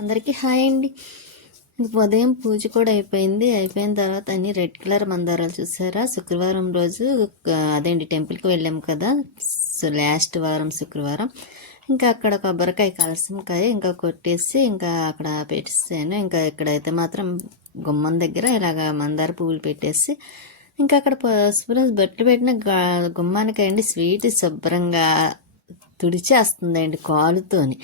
అందరికీ హాయ్ అండి. ఉదయం పూజ కూడా అయిపోయిన తర్వాత అన్ని రెడ్ కలర్ మందారాలు చూసారా. శుక్రవారం రోజు అదేంటి టెంపుల్కి వెళ్ళాము కదా, సో లాస్ట్ వారం శుక్రవారం. ఇంకా అక్కడ కొబ్బరికాయ కలసంకాయ ఇంకా కొట్టేసి ఇంకా అక్కడ పెట్టేసాను. ఇంకా ఇక్కడైతే మాత్రం గుమ్మం దగ్గర ఇలాగ మందార పువ్వులు పెట్టేసి ఇంకా అక్కడ పసుపు బొట్లు పెట్టిన గుమ్మానికండి స్వీట్ శుభ్రంగా తుడిచేస్తుందండి కాలుతోని.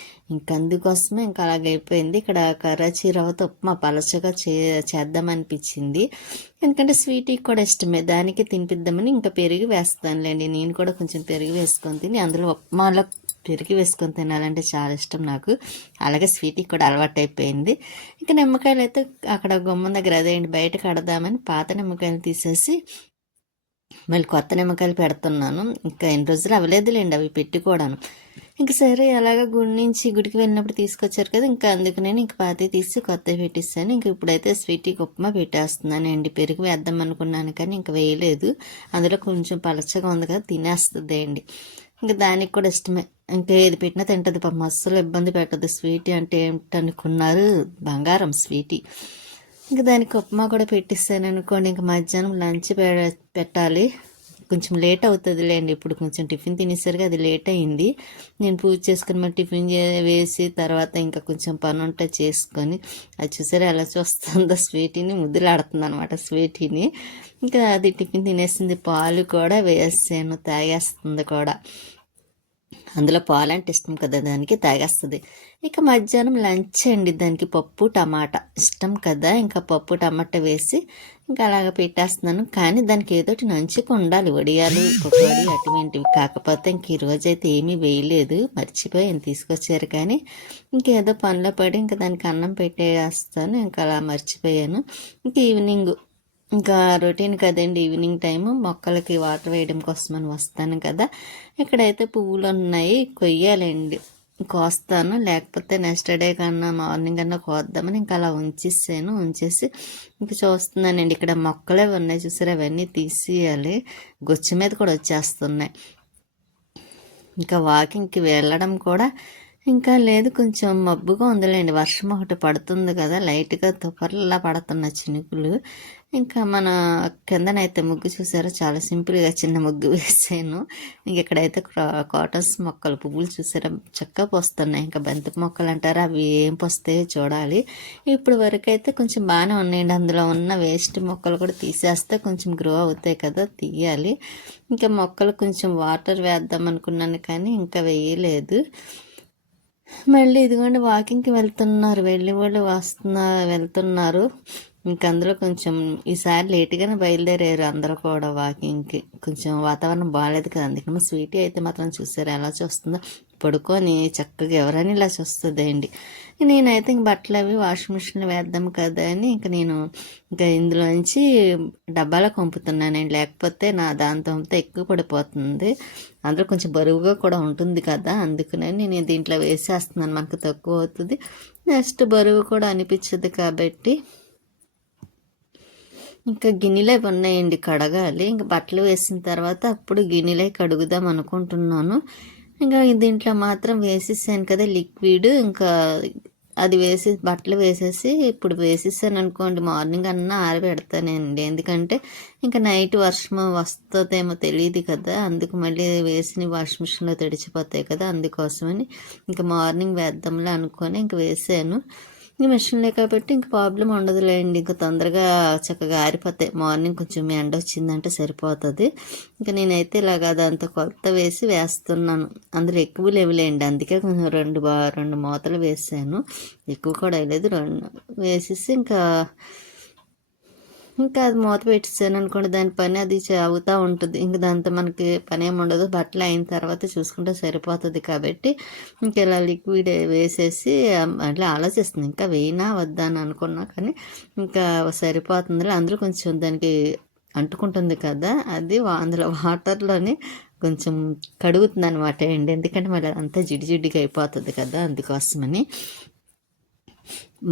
అందుకోసమే ఇంకా అలాగైపోయింది. ఇక్కడ కరాచీ రవ్వతో ఉప్మా పలచగా చేద్దామనిపించింది. ఎందుకంటే స్వీట్కి కూడా ఇష్టమే, దానికి తినిపిద్దామని ఇంకా పెరిగి వేస్తానులేండి. నేను కూడా కొంచెం పెరిగి వేసుకొని తిని అందులో ఉప్మాలో పెరిగి వేసుకొని తినాలంటే చాలా ఇష్టం నాకు. అలాగే స్వీట్కి కూడా అలవాటు అయిపోయింది. ఇంకా నిమ్మకాయలు అయితే అక్కడ గుమ్మం దగ్గర అదేంటి బయట కడదామని పాత నిమ్మకాయలు తీసేసి మళ్ళీ కొత్త నిమ్మకాయలు పెడుతున్నాను. ఇంకా ఎన్ని రోజులు అవ్వలేదులేండి అవి పెట్టుకోవడాను. ఇంక సరే అలాగా గుడి నుంచి గుడికి వెళ్ళినప్పుడు తీసుకొచ్చారు కదా, ఇంకా అందుకు నేను ఇంక పాతి తీసి కొత్తవి పెట్టిస్తాను. ఇంక ఇప్పుడైతే స్వీట్కి ఉప్మా పెట్టేస్తున్నానండి. పెరుగు వేద్దాం అనుకున్నాను కానీ ఇంక వేయలేదు. అందులో కొంచెం పలచగా ఉంది కదా, తినేస్తుంది అండి. ఇంకా దానికి కూడా ఇష్టమే, ఇంకా ఏది పెట్టినా తింటుంది పాపం, అస్సలు ఇబ్బంది పెట్టదు. స్వీటీ అంటే ఏమిటనుకున్నారు, బంగారం స్వీటీ. ఇంకా దానికి ఉప్మా కూడా పెట్టిస్తాను అనుకోండి. ఇంకా మధ్యాహ్నం లంచ్ పెట్టాలి, కొంచెం లేట్ అవుతుందిలేండి. ఇప్పుడు కొంచెం టిఫిన్ తినేసరికి అది లేట్ అయింది. నేను పూజ చేసుకుని మళ్ళీ టిఫిన్ వేసి తర్వాత ఇంకా కొంచెం పని ఉంటే చేసుకొని అది చూసారా ఎలా చూస్తుందో, స్వీటీని ముద్దులాడుతుంది అనమాట స్వీటీని. ఇంకా అది టిఫిన్ తినేసింది. పాలు కూడా వేసాను, తాగేస్తుంది కూడా. అందులో పాలంటే ఇష్టం కదా దానికి, తాగేస్తుంది. ఇక మధ్యాహ్నం లంచ్ అండి, దానికి పప్పు టమాటా ఇష్టం కదా, ఇంకా పప్పు టమాటా వేసి ఇంకా అలాగ పెట్టేస్తున్నాను. కానీ దానికి ఏదోటి నంచుకు ఉండాలి, వడియాలు పకోడీ అటువంటివి. కాకపోతే ఇంక ఈరోజు అయితే ఏమీ వేయలేదు, మర్చిపోయాను తీసుకొచ్చారు. కానీ ఇంకేదో పనిలో పడి ఇంకా దానికి అన్నం పెట్టేస్తాను, ఇంకా అలా మర్చిపోయాను. ఇంక ఈవినింగ్ ఇంకా రొటీన్ కదండి, ఈవినింగ్ టైము మొక్కలకి వాటర్ వేయడం కోసమని వస్తాను కదా. ఇక్కడైతే పువ్వులు ఉన్నాయి, కొయ్యాలండి, కోస్తాను. లేకపోతే నెక్స్ట్ డే కన్నా మార్నింగ్ కన్నా కోద్దామని ఇంకా అలా ఉంచేసి ఇంకా చూస్తున్నానండి. ఇక్కడ మొక్కలే ఉన్నాయి చూసారా, అవన్నీ తీసేయాలి. గొచ్చు మీద కూడా వచ్చేస్తున్నాయి. ఇంకా వాకింగ్కి వెళ్ళడం కూడా ఇంకా లేదు, కొంచెం మబ్బుగా ఉందిలేండి. వర్షం ఒకటి పడుతుంది కదా, లైట్గా తుపర్లా పడుతున్న చినుకులు. ఇంకా మన కిందనైతే ముగ్గు చూసారో, చాలా సింపుల్గా చిన్న ముగ్గు వేసాను. ఇంక ఇక్కడైతే కాటన్స్ మొక్కలు పువ్వులు చూసారా చక్కగా పోస్తున్నాయి. ఇంకా బంతి మొక్కలు అంటారా, అవి ఏం పోస్తాయో చూడాలి. ఇప్పుడు వరకు అయితే కొంచెం బాగానే ఉన్నాయండి. అందులో ఉన్న వేస్ట్ మొక్కలు కూడా తీసేస్తే కొంచెం గ్రో అవుతాయి కదా, తీయాలి. ఇంకా మొక్కలు కొంచెం వాటర్ వేద్దాం అనుకున్నాను కానీ ఇంకా వేయలేదు. మళ్ళీ ఇదిగోండి వాకింగ్కి వెళ్తున్నారు, వెళ్ళి వాళ్ళు వెళ్తున్నారు. ఇంక అందులో కొంచెం ఈసారి లేట్గానే బయలుదేరారు అందరూ కూడా వాకింగ్కి. కొంచెం వాతావరణం బాగాలేదు కదా, అందుకని స్వీటీ అయితే మాత్రం చూసారు ఎలా చూస్తుందో, పడుకొని చక్కగా ఎవరైనా ఇలా చూస్తుందండి. నేనైతే ఇంక బట్టలు అవి వాషింగ్ మిషన్లో వేద్దాం కదా అని ఇంక నేను ఇంకా ఇందులోంచి డబ్బాలో పంపుతున్నానండి. లేకపోతే నా దాంతో అంతా ఎక్కువ పడిపోతుంది, అందులో కొంచెం బరువుగా కూడా ఉంటుంది కదా, అందుకని నేను దీంట్లో వేసేస్తున్నాను. మనకు తక్కువ అవుతుంది, నెక్స్ట్ బరువు కూడా అనిపించదు కాబట్టి. ఇంకా గిన్నెలు ఉన్నాయండి, కడగాలి. ఇంకా బట్టలు వేసిన తర్వాత అప్పుడు గిన్నెలే కడుగుదాం అనుకుంటున్నాను. ఇంకా దీంట్లో మాత్రం వేసేసాను కదా లిక్విడ్, ఇంకా అది వేసి బట్టలు వేసేసి ఇప్పుడు వేసేసాను అనుకోండి, మార్నింగ్ అన్నా ఆరబెడతానండి. ఎందుకంటే ఇంకా నైట్ వర్షం వస్తుందేమో తెలియదు కదా, అందుకు మళ్ళీ వేసిన వాషింగ్ మిషన్లో తడిచిపోతాయి కదా, అందుకోసమని ఇంకా మార్నింగ్ వేద్దాంలే అనుకొని ఇంక వేసాను. ఇంక మిషన్లే కాబట్టి ఇంక ప్రాబ్లం ఉండదులేండి, ఇంకా తొందరగా చక్కగా ఆరిపోతాయి. మార్నింగ్ కొంచెం ఎండ వచ్చిందంటే సరిపోతుంది. ఇంకా నేనైతే ఇలాగా దాంతో కొత్త వేస్తున్నాను. అందులో ఎక్కువ లేవులేండి, అందుకే కొంచెం రెండు మూతలు వేసాను, ఎక్కువ కూడా వేయలేదు. రెండు వేసేసి ఇంకా అది మూత పెట్టేసాను అనుకోండి, దాని పని అది అవుతూ ఉంటుంది. ఇంక దాంతో మనకి పని ఏమి ఉండదు, బట్టలు అయిన తర్వాత చూసుకుంటే సరిపోతుంది. కాబట్టి ఇంక ఇలా లిక్విడ్ వేసేసి అట్లా ఆలోచిస్తుంది, ఇంకా వేయినా వద్దా అని అనుకున్నా కానీ ఇంకా సరిపోతుంది. అందులో కొంచెం దానికి అంటుకుంటుంది కదా, అది అందులో వాటర్లోని కొంచెం కడుగుతుంది అనమాట అండి. ఎందుకంటే మళ్ళీ అంతా జిడ్డుగా అయిపోతుంది కదా, అందుకోసమని.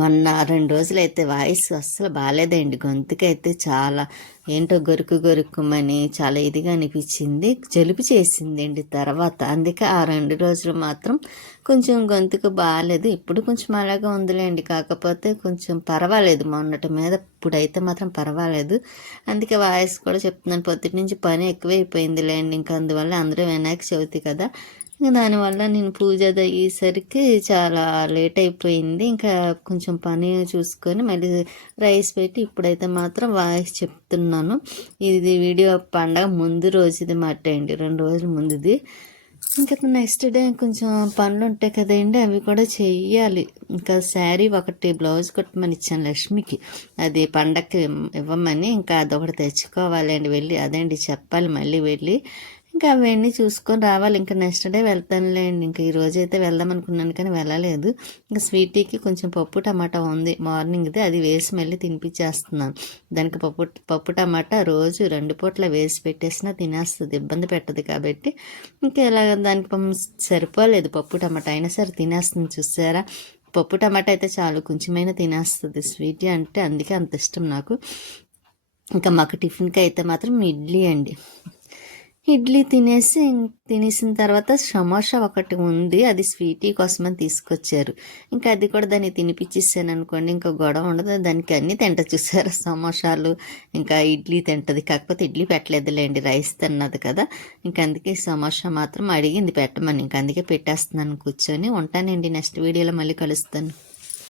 మొన్న 2 రోజులైతే వాయిస్ అస్సలు బాలేదండి. గొంతుకైతే చాలా ఏంటో గొరుకుమని చాలా ఇదిగా అనిపించింది. జలుబు చేసిందండి తర్వాత. అందుకే ఆ 2 రోజులు మాత్రం కొంచెం గొంతుకు బాలేదు. ఇప్పుడు కొంచెం అలాగే ఉందిలేండి. కాకపోతే కొంచెం పర్వాలేదు మొన్నటి మీద. ఇప్పుడైతే మాత్రం పర్వాలేదు. అందుకే వాయిస్ కూడా చెప్తున్నాను. పొద్దుటి నుంచి పని ఎక్కువైపోయిందిలేండి. ఇంకా అందువల్ల అందరూ వినాయక చవితి కదా, దానివల్ల నేను పూజ అది అయ్యేసరికి చాలా లేట్ అయిపోయింది. ఇంకా కొంచెం పని చూసుకొని మళ్ళీ రైస్ పెట్టి ఇప్పుడైతే మాత్రం వాయిస్ చెప్తున్నాను. ఇది వీడియో పండగ ముందు రోజుది మాట అండి, 2 రోజుల ముందుది. ఇంకా నెక్స్ట్ డే కొంచెం పనులు ఉంటాయి కదండి, అవి కూడా చెయ్యాలి. ఇంకా శారీ ఒకటి బ్లౌజ్ కుట్టమని ఇచ్చాను లక్ష్మికి, అది పండగకి ఇవ్వమని. ఇంకా అదొకటి తెచ్చుకోవాలండి వెళ్ళి, అదేంటి చెప్పాలి మళ్ళీ వెళ్ళి. ఇంకా అవన్నీ చూసుకొని రావాలి. ఇంకా నెక్స్ట్ డే వెళ్తానులేండి. ఇంకా ఈ రోజు అయితే వెళ్దాం అనుకున్నాను కానీ వెళ్ళలేదు. ఇంకా స్వీటీకి కొంచెం పప్పు టమాటా ఉంది మార్నింగ్ది, అది వేసి మళ్ళీ తినిపించేస్తున్నాను. దానికి పప్పు టమాటా రోజు 2 పూట్ల వేసి పెట్టేసినా తినేస్తుంది, ఇబ్బంది పెట్టదు కాబట్టి. ఇంకా ఇలా దానికి సరిపోలేదు పప్పు టమాటా, అయినా సరే తినేస్తుంది. చూసారా, పప్పు టమాటా అయితే చాలు కొంచెమైనా తినేస్తుంది స్వీటీ అంటే, అందుకే అంత ఇష్టం నాకు. ఇంకా మాకు టిఫిన్కి అయితే మాత్రం ఇడ్లీ అండి. ఇడ్లీ తినేసిన తర్వాత సమోసా ఒకటి ఉంది, అది స్వీటీ కోసమని తీసుకొచ్చారు. ఇంకా అది కూడా దాన్ని తినిపించేసాను అనుకోండి, ఇంకా గొడవ ఉండదు. దానికి అన్నీ తింట చూసారు, సమోసాలు ఇంకా ఇడ్లీ తింటది. కాకపోతే ఇడ్లీ పెట్టలేదులేండి, రైస్ తిన్నది కదా. ఇంకా అందుకే సమోసా మాత్రం అడిగింది పెట్టమని, ఇంకా అందుకే పెట్టేస్తున్నాను కూర్చొని. ఉంటానండి, నెక్స్ట్ వీడియోలో మళ్ళీ కలుస్తాను.